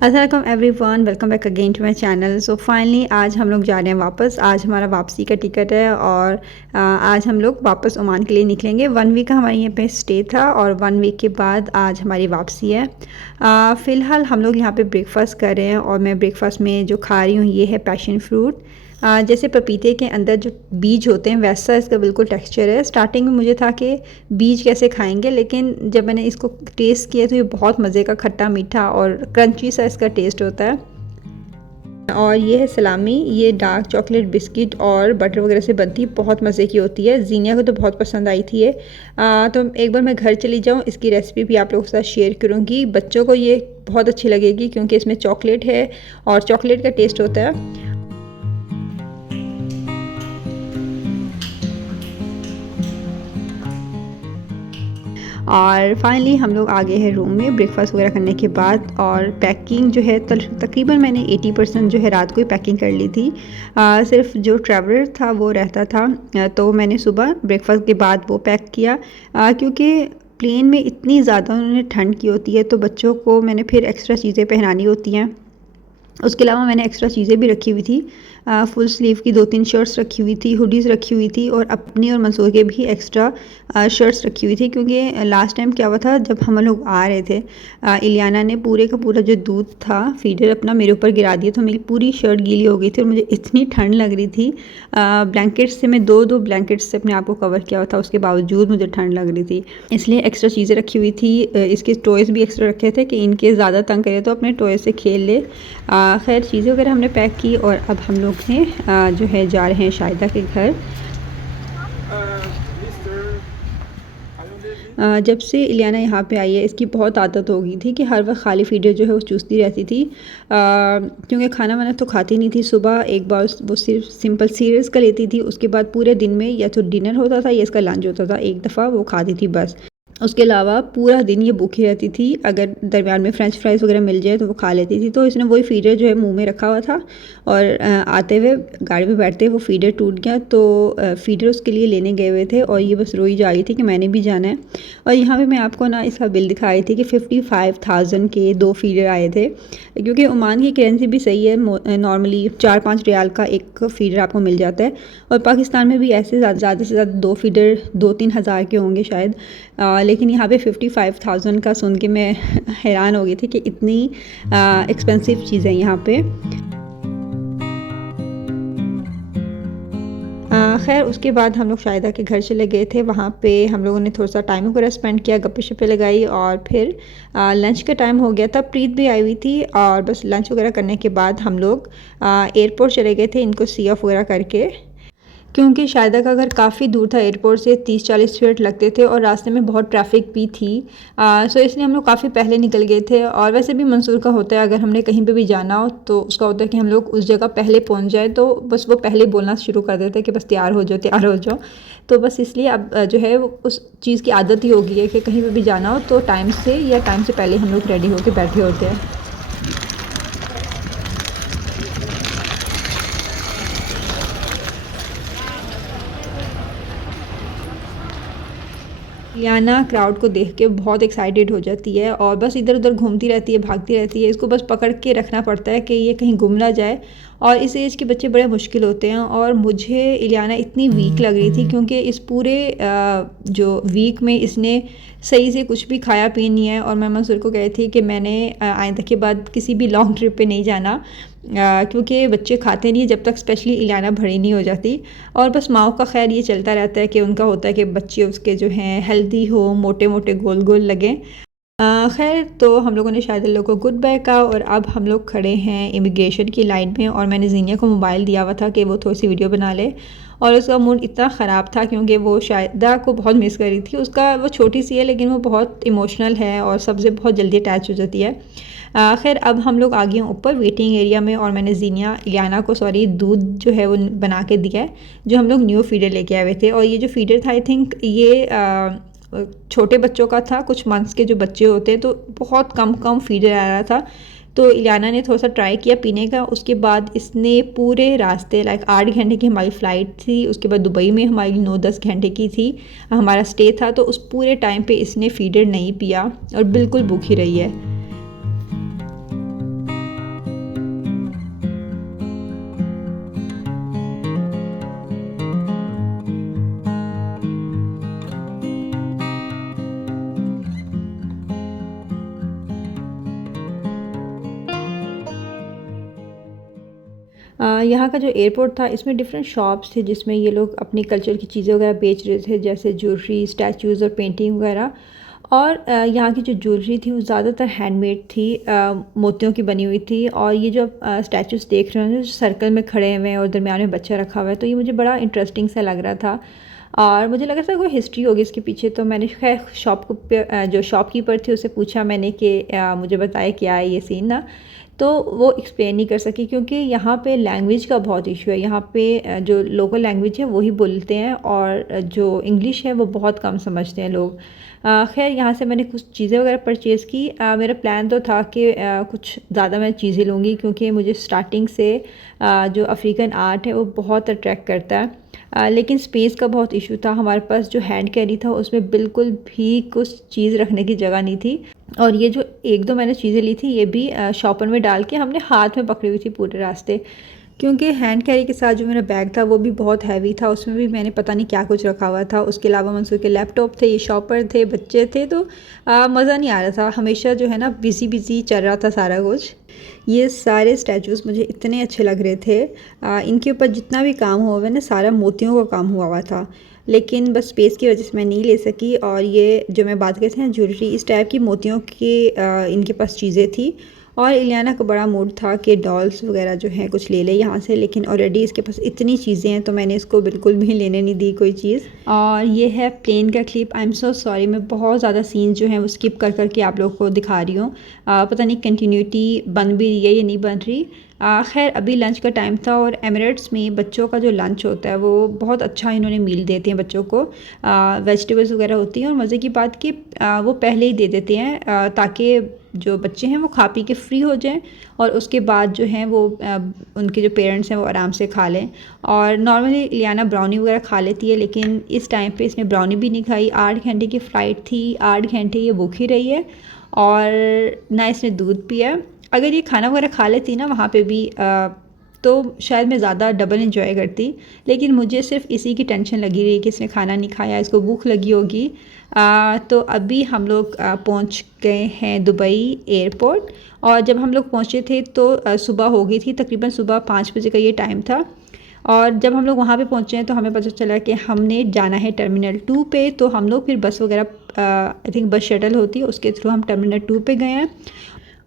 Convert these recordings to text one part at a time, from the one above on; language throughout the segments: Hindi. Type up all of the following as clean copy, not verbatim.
अस्सलाम everyone, welcome back again to my channel. So finally आज हम लोग जा रहे हैं वापस। आज हमारा वापसी का टिकट है और आज हम लोग वापस ओमान के लिए निकलेंगे। 1 वीक का हमारे यहाँ पे स्टे था और 1 वीक के बाद आज हमारी वापसी है। फ़िलहाल हम लोग यहाँ पे ब्रेकफास्ट कर रहे हैं और मैं ब्रेकफास्ट में जो खा रही हूँ ये है पैशन फ्रूट। जैसे पपीते के अंदर जो बीज होते हैं वैसा इसका बिल्कुल टेक्सचर है। स्टार्टिंग में मुझे था कि बीज कैसे खाएंगे, लेकिन जब मैंने इसको टेस्ट किया तो ये बहुत मज़े का खट्टा मीठा और क्रंची सा इसका टेस्ट होता है। और ये है सलामी, ये डार्क चॉकलेट बिस्किट और बटर वगैरह से बनती है, बहुत मज़े की होती है। जीनिया को तो बहुत पसंद आई थी ये। तो एक बार मैं घर चली जाऊँ, इसकी रेसिपी भी आप लोगों के साथ शेयर करूँगी। बच्चों को ये बहुत अच्छी लगेगी क्योंकि इसमें चॉकलेट है और चॉकलेट का टेस्ट होता है। और फाइनली हम लोग आ गए हैं रूम में ब्रेकफास्ट वगैरह करने के बाद। और पैकिंग जो है तकरीबन मैंने 80% जो है रात को ही पैकिंग कर ली थी। सिर्फ जो ट्रैवलर था वो रहता था, तो मैंने सुबह ब्रेकफास्ट के बाद वो पैक किया। क्योंकि प्लेन में इतनी ज़्यादा उन्होंने ठंड की होती है तो बच्चों को मैंने फिर एक्स्ट्रा चीज़ें पहनानी होती हैं। उसके अलावा मैंने एक्स्ट्रा चीज़ें भी रखी हुई थी। फुल स्लीव की 2-3 शर्ट्स रखी हुई थी, हुडीज़ रखी हुई थी और अपनी और मंसूर के भी एक्स्ट्रा शर्ट्स रखी हुई थी। क्योंकि लास्ट टाइम क्या हुआ था, जब हम लोग आ रहे थे इलियाना ने पूरे का पूरा जो दूध था फीडर अपना मेरे ऊपर गिरा दिया, तो मेरी पूरी शर्ट गीली हो गई थी और मुझे इतनी ठंड लग रही थी। ब्लैंकेट्स से मैं दो ब्लैंकेट्स से अपने आप को कवर किया हुआ था, उसके बावजूद मुझे ठंड लग रही थी, इसलिए एक्स्ट्रा चीज़ें रखी हुई थी। इसके टॉयज़ भी एक्स्ट्रा रखे थे कि इनके ज़्यादा तंग करे तो अपने टॉय से खेल ले। खैर चीज़ें वगैरह हमने पैक की और अब हम लोग हैं जो है जा रहे हैं शाहिदा के घर। जब से इलियाना यहाँ पे आई है इसकी बहुत आदत हो गई थी कि हर वक्त खाली फीडर जो है वो चूसती रहती थी। क्योंकि खाना वाना तो खाती नहीं थी। सुबह एक बार वो सिर्फ सिंपल सीरियल्स का लेती थी, उसके बाद पूरे दिन में या तो डिनर होता था या इसका लंच होता था, एक दफ़ा वो खाती थी बस। उसके अलावा पूरा दिन ये भूखी रहती थी। अगर दरमियान में फ्रेंच फ्राइज़ वगैरह मिल जाए तो वो खा लेती थी। तो इसने वही फीडर जो है मुंह में रखा हुआ था और आते हुए गाड़ी में बैठते हुए वो फीडर टूट गया, तो फीडर उसके लिए लेने गए हुए थे और ये बस रोई जा रही थी कि मैंने भी जाना है। और यहाँ पे मैं आपको ना इसका बिल दिखा रही थी कि 55,000 के 2 फीडर आए थे। क्योंकि ओमान की करेंसी भी सही है, नॉर्मली 4-5 रियाल का एक फीडर आपको मिल जाता है। और पाकिस्तान में भी ऐसे ज़्यादा से ज़्यादा 2 फीडर 2-3 हज़ार के होंगे शायद। लेकिन यहाँ पे 55,000 का सुन के मैं हैरान हो गई थी कि इतनी एक्सपेंसिव चीज़ें यहाँ पे। खैर उसके बाद हम लोग शाहिदा के घर चले गए थे। वहाँ पे हम लोगों ने थोड़ा सा टाइम वगैरह स्पेंड किया, गप्पे शप्पे लगाई और फिर लंच का टाइम हो गया था। प्रीत भी आई हुई थी और बस लंच वगैरह करने के बाद हम लोग एयरपोर्ट चले गए थे इनको सी ऑफ वगैरह करके। क्योंकि शाहिदा का घर काफ़ी दूर था एयरपोर्ट से, 30-40 मिनट लगते थे और रास्ते में बहुत ट्रैफिक भी थी। सो इसलिए हम लोग काफ़ी पहले निकल गए थे। और वैसे भी मंसूर का होता है अगर हमने कहीं पे भी जाना हो तो उसका होता है कि हम लोग उस जगह पहले पहुंच जाए, तो बस वो पहले बोलना शुरू कर देते हैं कि बस तैयार हो जाओ तैयार हो जाओ। तो बस इसलिए अब जो है उस चीज़ की आदत ही हो गई है कि कहीं पर भी जाना हो तो टाइम से या टाइम से पहले हम लोग रेडी होकर बैठे होते हैं। लियाना क्राउड को देख के बहुत एक्साइटेड हो जाती है और बस इधर उधर घूमती रहती है, भागती रहती है। इसको बस पकड़ के रखना पड़ता है कि ये कहीं गुम ना जाए। और इस एज के बच्चे बड़े मुश्किल होते हैं और मुझे इलियाना इतनी वीक लग रही थी क्योंकि इस पूरे जो वीक में इसने सही से कुछ भी खाया पी नहीं है। और मैं मंसूर को कही थी कि मैंने आइंदा के बाद किसी भी लॉन्ग ट्रिप पे नहीं जाना, क्योंकि बच्चे खाते नहीं जब तक स्पेशली इलियाना बड़ी नहीं हो जाती। और बस माओ का खैर ये चलता रहता है कि उनका होता है कि बच्चे उसके जो हैं हेल्दी हो, मोटे मोटे गोल गोल लगें। खैर तो हम लोगों ने शायद लोगों को गुड बाय कहा और अब हम लोग खड़े हैं इमिग्रेशन की लाइन में। और मैंने जीनिया को मोबाइल दिया हुआ था कि वो थोड़ी सी वीडियो बना ले और उसका मूड इतना ख़राब था क्योंकि वो शाहिदा को बहुत मिस कर रही थी। उसका वो छोटी सी है लेकिन वो बहुत इमोशनल है और सबसे बहुत जल्दी अटैच हो जाती है। खैर अब हम लोग आ गए हैं ऊपर वेटिंग एरिया में और मैंने इलियाना को दूध जो है वो बना के दिया है, जो हम लोग न्यू फीडर लेके आए हुए थे। और ये जो फीडर था आई थिंक ये छोटे बच्चों का था, कुछ मंथ्स के जो बच्चे होते हैं, तो बहुत कम फीडर आ रहा था। तो इलियाना ने थोड़ा सा ट्राई किया पीने का। उसके बाद इसने पूरे रास्ते 8 घंटे की हमारी फ़्लाइट थी, उसके बाद दुबई में हमारी 9-10 घंटे की थी हमारा स्टे था, तो उस पूरे टाइम पे इसने फीडर नहीं पिया और बिल्कुल भूखी रही है। यहाँ का जो एयरपोर्ट था इसमें डिफरेंट शॉप्स थे जिसमें ये लोग अपनी कल्चर की चीज़ें वगैरह बेच रहे थे, जैसे ज्वेलरी, स्टैचूज़ और पेंटिंग वगैरह। और यहाँ की जो ज्वेलरी थी वो ज़्यादातर हैंडमेड थी, मोतियों की बनी हुई थी। और ये जो स्टैचूज़ देख रहे हैं जो सर्कल में खड़े हुए हैं और दरमियान में बच्चा रखा हुआ है, तो ये मुझे बड़ा इंटरेस्टिंग सा लग रहा था और मुझे लग रहा था कोई हिस्ट्री होगी इसके पीछे। तो मैंने खैर जो शॉपकीपर थे उससे पूछा मैंने कि मुझे बताए क्या है ये सीन ना। तो वो एक्सप्लेन नहीं कर सकी क्योंकि यहाँ पे लैंग्वेज का बहुत इशू है। यहाँ पे जो लोकल लैंग्वेज है वही बोलते हैं और जो इंग्लिश है वो बहुत कम समझते हैं लोग। खैर यहाँ से मैंने कुछ चीज़ें वगैरह परचेज़ की। मेरा प्लान तो था कि कुछ ज़्यादा मैं चीज़ें लूँगी क्योंकि मुझे स्टार्टिंग से जो अफ्रीकन आर्ट है वो बहुत अट्रैक्ट करता है। लेकिन स्पेस का बहुत इशू था। हमारे पास जो हैंड कैरी था उसमें बिल्कुल भी कुछ चीज़ रखने की जगह नहीं थी। और ये जो एक दो मैंने चीज़ें ली थी ये भी शॉपर में डाल के हमने हाथ में पकड़ी हुई थी पूरे रास्ते, क्योंकि हैंड कैरी के साथ जो मेरा बैग था वो भी बहुत हैवी था। उसमें भी मैंने पता नहीं क्या कुछ रखा हुआ था। उसके अलावा मंसूर के लैपटॉप थे, ये शॉपर थे, बच्चे थे, तो मज़ा नहीं आ रहा था। हमेशा जो है ना बिज़ी बिज़ी चल रहा था सारा कुछ। ये सारे स्टैचूज़ मुझे इतने अच्छे लग रहे थे। इनके ऊपर जितना भी काम हुआ हुआ है ना सारा मोतियों का काम हुआ हुआ था, लेकिन बस स्पेस की वजह से मैं नहीं ले सकी। और ये जो मैं बात करती हूँ ज्वेलरी, इस टाइप की मोतियों की इनके पास चीज़ें थी। और इलियाना का बड़ा मूड था कि डॉल्स वगैरह जो है कुछ ले ले यहाँ से, लेकिन ऑलरेडी इसके पास इतनी चीज़ें हैं तो मैंने इसको बिल्कुल भी लेने नहीं दी कोई चीज़। और ये है प्लेन का clip. I am so sorry, मैं बहुत ज़्यादा सीन जो हैं वो स्किप कर करके आप लोगों को दिखा रही हूँ। पता नहीं कंटिन्यूटी बन भी रही है या नहीं बन रही। खैर अभी लंच का टाइम था और एमिरेट्स में बच्चों का जो लंच होता है वो बहुत अच्छा इन्होंने मील देते हैं बच्चों को। वेजिटेबल्स वगैरह होती हैं और मज़े की बात कि वो पहले ही दे देते हैं ताकि जो बच्चे हैं वो खा पी के फ्री हो जाएं और उसके बाद जो हैं वो उनके जो पेरेंट्स हैं वो आराम से खा लें। और नॉर्मली इलियाना ब्राउनी वगैरह खा लेती है, लेकिन इस टाइम पे इसने ब्राउनी भी नहीं खाई। 8 घंटे की फ़्लाइट थी, 8 घंटे ये भूखी रही है और ना इसने दूध पिया। अगर ये खाना वगैरह खा लेती ना वहाँ पे भी तो शायद मैं ज़्यादा डबल इंजॉय करती, लेकिन मुझे सिर्फ इसी की टेंशन लगी रही कि इसने खाना नहीं खाया, इसको भूख लगी होगी। तो अभी हम लोग पहुँच गए हैं दुबई एयरपोर्ट। और जब हम लोग पहुँचे थे तो सुबह हो गई थी, तकरीबन सुबह 5 बजे का ये टाइम था। और जब हम लोग वहाँ पे पहुँचे हैं तो हमें पता चला कि हमने जाना है टर्मिनल 2 पे। तो हम लोग फिर बस वगैरह आई थिंक बस शटल होती है उसके थ्रू हम टर्मिनल 2 पे गए हैं।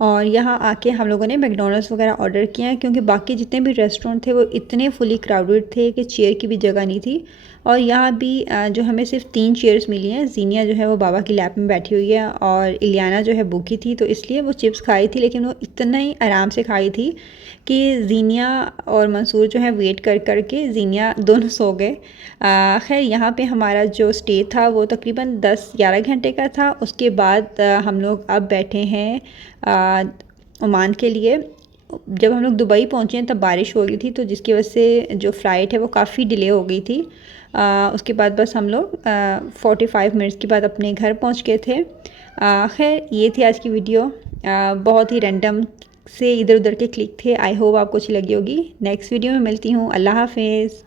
और यहाँ आके हम लोगों ने मैकडोनल्ड्स वगैरह ऑर्डर किया है क्योंकि बाकी जितने भी रेस्टोरेंट थे वो इतने फुली क्राउडेड थे कि चेयर की भी जगह नहीं थी। और यहाँ भी जो हमें सिर्फ 3 चेयर्स मिली हैं। जीनिया जो है वो बाबा की लैप में बैठी हुई है और इलियाना जो है भूखी थी तो इसलिए वो चिप्स खाई थी, लेकिन वो इतना ही आराम से खाई थी कि जीनिया और मंसूर जो है वेट कर कर के जीनिया दोनों सो गए। खैर यहाँ पे हमारा जो स्टे था वो तकरीबन 10-11 घंटे का था। उसके बाद हम लोग अब बैठे हैं ओमान के लिए। जब हम लोग दुबई पहुँचे हैं तब बारिश हो गई थी तो जिसकी वजह से जो फ़्लाइट है वो काफ़ी डिले हो गई थी। उसके बाद बस हम लोग 45 मिनट्स के बाद अपने घर पहुँच गए थे। खैर ये थी आज की वीडियो। बहुत ही रैंडम से इधर उधर के क्लिक थे। आई होप आपको अच्छी लगी होगी। नेक्स्ट वीडियो में मिलती हूँ। अल्लाह हाफिज़।